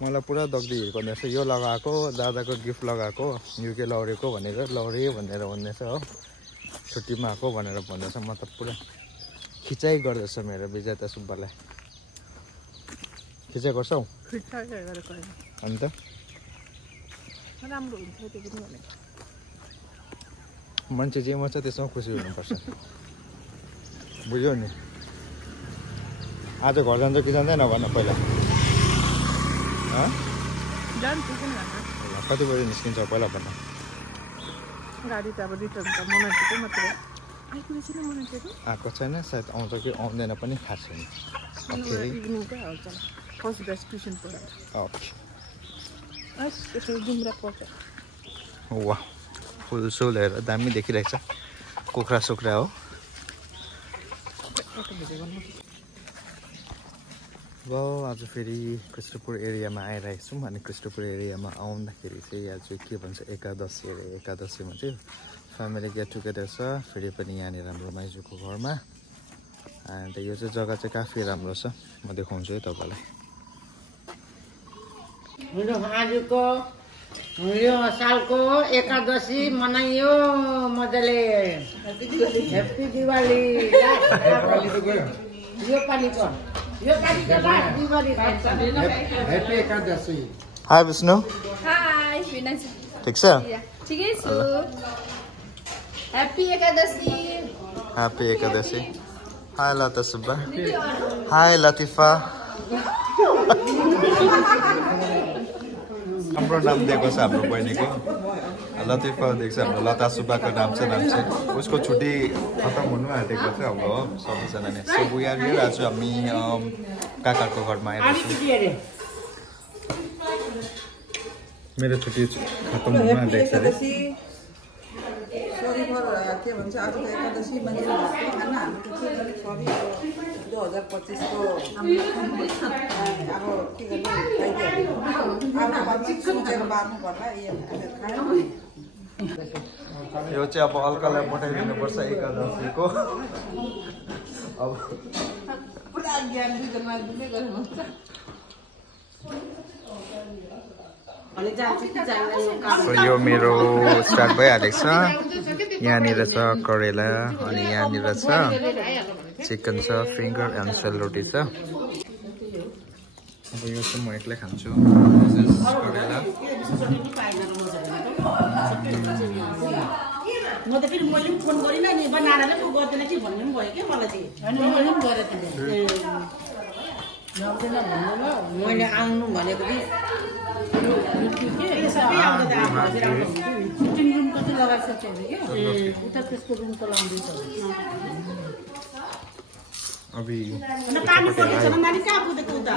मलाई पुरा दग्दी हिर्काउँदैछ यो लगाएको दादाको गिफ्ट लगाएको युके लौरेको भनेर लौरे भनेर भन्दैछ हो छुट्टीमा आएको भनेर भन्दैछ म त पुरा खिचाइ गर्दैछ मेरो विजेता सुब्बालाई खिचाइ गर्छौ अन्त राम्रो हुन्छ त्यो पनि भने मान्छे जे मर्छ त्यसमा खुसी हुनुपर्छ बुझ्यौ नि आज घर जान्छ कि जाँदैन भन पहिला कति बजी निस्किन्छ पहिला भन गाडी त अब रिटर्न त मनाइसक्यो मात्रै आएको छैन सायद आउँछ कि आउँदैन पनि थाहा छैन इभिनिङकै हाल्छ फर्स्ट डेस्टिनेसन पऱ्यो त्यसो जुम्रा पर्छ वाह फुल सुल हेरेर दामी देखिरहेको छ कुखुरा सुक्रा हो आज फेरि कृष्णपुर एरियामा आइरहेको छौँ अनि कृष्णपुर एरियामा आउँदाखेरि चाहिँ यहाँ चाहिँ के भन्छ एकादशी अरे एकादशीमा चाहिँ फ्यामिली गेट टुगेदर छ फेरि पनि यहाँनिर हाम्रो माइजूको घरमा अन्त यो चाहिँ जग्गा चाहिँ काफी राम्रो छ म देखाउँछु है तपाईँलाई आजको यो सालको एकादशी मनाइयो मजाले ह्याप्पी दिवाली यो पालिको ह्याप्पी एकादशी हाई विष्णु हाई ठिक छ ठिकै छु ह्याप्पी एकादशी ह्याप्पी एकादशी high Lata Subba high Latifa हाम्रो नाम दिएको छ हाम्रो बहिनीको लतिफा दिएको छ हाम्रो लता सुब्बाको नाम चाहिँ उसको छुट्टी खतम हुनु आँटेको छ अब हो सबैजना नै सो वी आर हियर आज हामी काकाको घरमा आइरहेको छौँ मेरो छुट्टी खतम हुनु आँटेको छ अरे सरी फर के भन्छ आज त एकादशी मान्छे खाना हाम्रो के गर्ने सरी 2025 को अब के गर्ने चिकन बार्नु पर्ला यो चाहिँ अब हल्कालाई पठाइदिनु पर्छ एकादशीको अब पुरा ज्ञान दुईजना दुबै गर्नु हुन्छ यो मेरो स्टार्ट भइहालेको छ यहाँनिर छ करेला अनि यहाँनिर छ चिकन छ फिङ्गर एन्ड सेलरोटी छ अब यो चाहिँ म एक्लै खान्छु करेला म त फेरि मैले फोन गरिनँ नि बनाएर पो गर्दैन कि भन्नु पनि भयो कि मलाई चाहिँ मैले पनि गरेँ मैले आउनु भनेको कि सिटिङ रुम कति लगाइसक्छ अरे क्या उता त्यसको रुम त लाउँदैछ अभी पानी परेछ भने नानी कहाँ पुगेको उता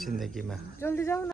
जिन्दगीमा जल्दी जाऊ न